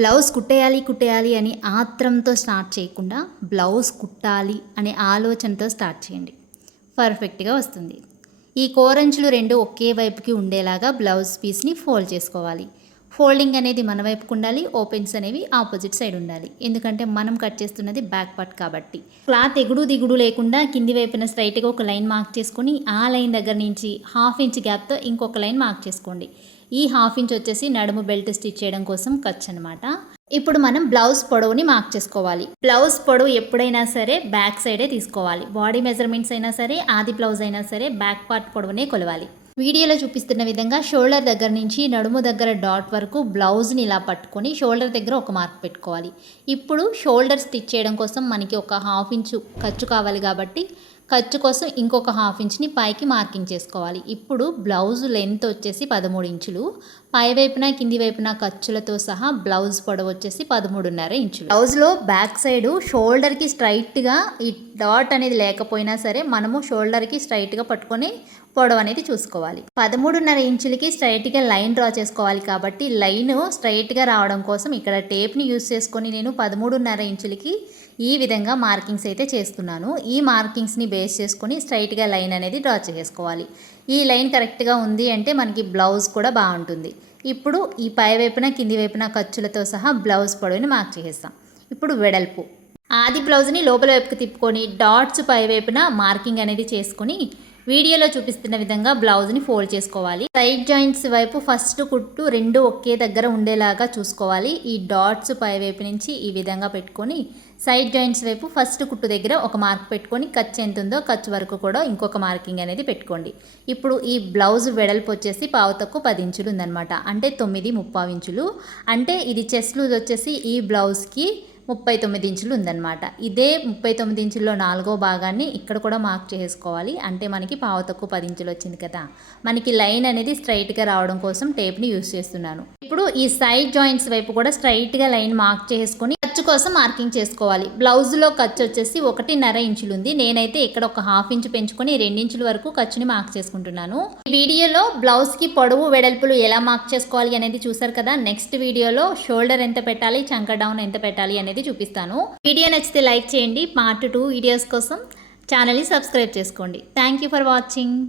Blouse కుట్టేయాలి అని ఆత్రంతో start చేయకుండా blouse కుట్టాలి అనే ఆలోచనతో స్టార్ట్ చేయండి. పర్ఫెక్ట్గా వస్తుంది. ఈ కోరంచులు రెండు ఒకే వైపుకి ఉండేలాగా బ్లౌజ్ పీస్ని ఫోల్డ్ చేసుకోవాలి. ఫోల్డింగ్ అనేది మన వైపుకు ఉండాలి, ఓపెన్స్ అనేవి ఆపోజిట్ సైడ్ ఉండాలి. ఎందుకంటే మనం కట్ చేస్తున్నది బ్యాక్ పార్ట్ కాబట్టి. క్లాత్ ఎగుడు దిగుడు లేకుండా కింది వైపున స్ట్రైట్గా ఒక లైన్ మార్క్ చేసుకొని ఆ లైన్ దగ్గర నుంచి 1/2 ఇంచ్ గ్యాప్తో ఇంకొక లైన్ మార్క్ చేసుకోండి. ఈ 1/2 ఇంచ్ వచ్చేసి నడుము బెల్ట్ స్టిచ్ చేయడం కోసం ఖర్చు అనమాట. ఇప్పుడు మనం బ్లౌజ్ పొడవుని మార్క్ చేసుకోవాలి. బ్లౌజ్ పొడవు ఎప్పుడైనా సరే బ్యాక్ సైడే తీసుకోవాలి. బాడీ మెజర్మెంట్స్ అయినా సరే, ఆది బ్లౌజ్ అయినా సరే బ్యాక్ పార్ట్ పొడవునే కొలవాలి. వీడియోలో చూపిస్తున్న విధంగా షోల్డర్ దగ్గర నుంచి నడుము దగ్గర డాట్ వరకు బ్లౌజ్ని ఇలా పట్టుకొని షోల్డర్ దగ్గర ఒక మార్క్ పెట్టుకోవాలి. ఇప్పుడు షోల్డర్ స్టిచ్ చేయడం కోసం మనకి ఒక 1/2 ఇంచు ఖర్చు కావాలి కాబట్టి ఖర్చు కోసం ఇంకొక 1/2 ఇంచ్ని పైకి మార్కింగ్ చేసుకోవాలి. ఇప్పుడు బ్లౌజ్ లెంత్ వచ్చేసి 13 ఇంచులు, పై వైపున కింది వైపున ఖర్చులతో సహా బ్లౌజ్ పొడవు వచ్చేసి 13.5 ఇంచులు. బ్లౌజ్లో బ్యాక్ సైడ్ షోల్డర్కి స్ట్రైట్గా ఈ డాట్ అనేది లేకపోయినా సరే మనము షోల్డర్కి స్ట్రైట్గా పట్టుకొని పొడవు అనేది చూసుకోవాలి. 13.5 ఇంచులకి స్ట్రైట్గా లైన్ డ్రా చేసుకోవాలి కాబట్టి లైన్ స్ట్రైట్గా రావడం కోసం ఇక్కడ టేప్ని యూజ్ చేసుకొని నేను 13.5 ఇంచులకి ఈ విధంగా మార్కింగ్స్ అయితే చేస్తున్నాను. ఈ మార్కింగ్స్ని బేస్ చేసుకొని స్ట్రైట్గా లైన్ అనేది డ్రా చేసుకోవాలి. ఈ లైన్ కరెక్ట్గా ఉంది అంటే మనకి బ్లౌజ్ కూడా బాగుంటుంది. ఇప్పుడు ఈ పై వైపున కింది వైపున ఖర్చులతో సహా బ్లౌజ్ పొడవుని మార్క్ చేసేస్తాం. ఇప్పుడు వెడల్పు ఆది బ్లౌజ్ని లోపల వైపుకి తిప్పుకొని డాట్స్ పై వైపున మార్కింగ్ అనేది చేసుకొని వీడియోలో చూపిస్తున్న విధంగా బ్లౌజ్ని ఫోల్డ్ చేసుకోవాలి. సైడ్ జాయింట్స్ వైపు ఫస్ట్ కుట్టు రెండు ఒకే దగ్గర ఉండేలాగా చూసుకోవాలి. ఈ డాట్స్ పై వైపు నుంచి ఈ విధంగా పెట్టుకొని సైడ్ జాయింట్స్ వైపు ఫస్ట్ కుట్టు దగ్గర ఒక మార్క్ పెట్టుకొని ఖర్చు ఎంత ఉందో ఖర్చు వరకు కూడా ఇంకొక మార్కింగ్ అనేది పెట్టుకోండి. ఇప్పుడు ఈ బ్లౌజ్ వెడల్పు వచ్చేసి పావుతక్కువ 10 ఇంచులు ఉందన్నమాట. అంటే 9.75 ఇంచులు. అంటే ఇది చెస్ట్ లూజ్ వచ్చేసి ఈ బ్లౌజ్కి 39 ఇంచులు ఉందన్నమాట. ఇదే 39 ఇంచుల్లో 4వ భాగాన్ని ఇక్కడ కూడా మార్క్ చేసుకోవాలి. అంటే మనకి పావుతక్కువ 10 ఇంచులు వచ్చింది కదా. మనకి లైన్ అనేది స్ట్రైట్గా రావడం కోసం టేప్ని యూజ్ చేస్తున్నాను. ఇప్పుడు ఈ సైడ్ జాయింట్స్ వైపు కూడా స్ట్రైట్గా లైన్ మార్క్ చేసుకొని ఖర్చు కోసం మార్కింగ్ చేసుకోవాలి. బ్లౌజ్లో ఖర్చు వచ్చేసి 1.5 ఇంచులు ఉంది. నేనైతే ఇక్కడ ఒక 1/2 ఇంచు పెంచుకొని 2 ఇంచుల వరకు ఖర్చుని మార్క్ చేసుకుంటున్నాను. ఈ వీడియోలో బ్లౌజ్కి పొడవు వెడల్పులు ఎలా మార్క్ చేసుకోవాలి అనేది చూసారు కదా. నెక్స్ట్ వీడియోలో షోల్డర్ ఎంత పెట్టాలి, చంక డౌన్ ఎంత పెట్టాలి అనేది చూపిస్తాను. వీడియో నచ్చితే లైక్ చేయండి. పార్ట్ 2 వీడియోస్ కోసం ఛానల్ని సబ్స్క్రైబ్ చేసుకోండి. Thank you for watching.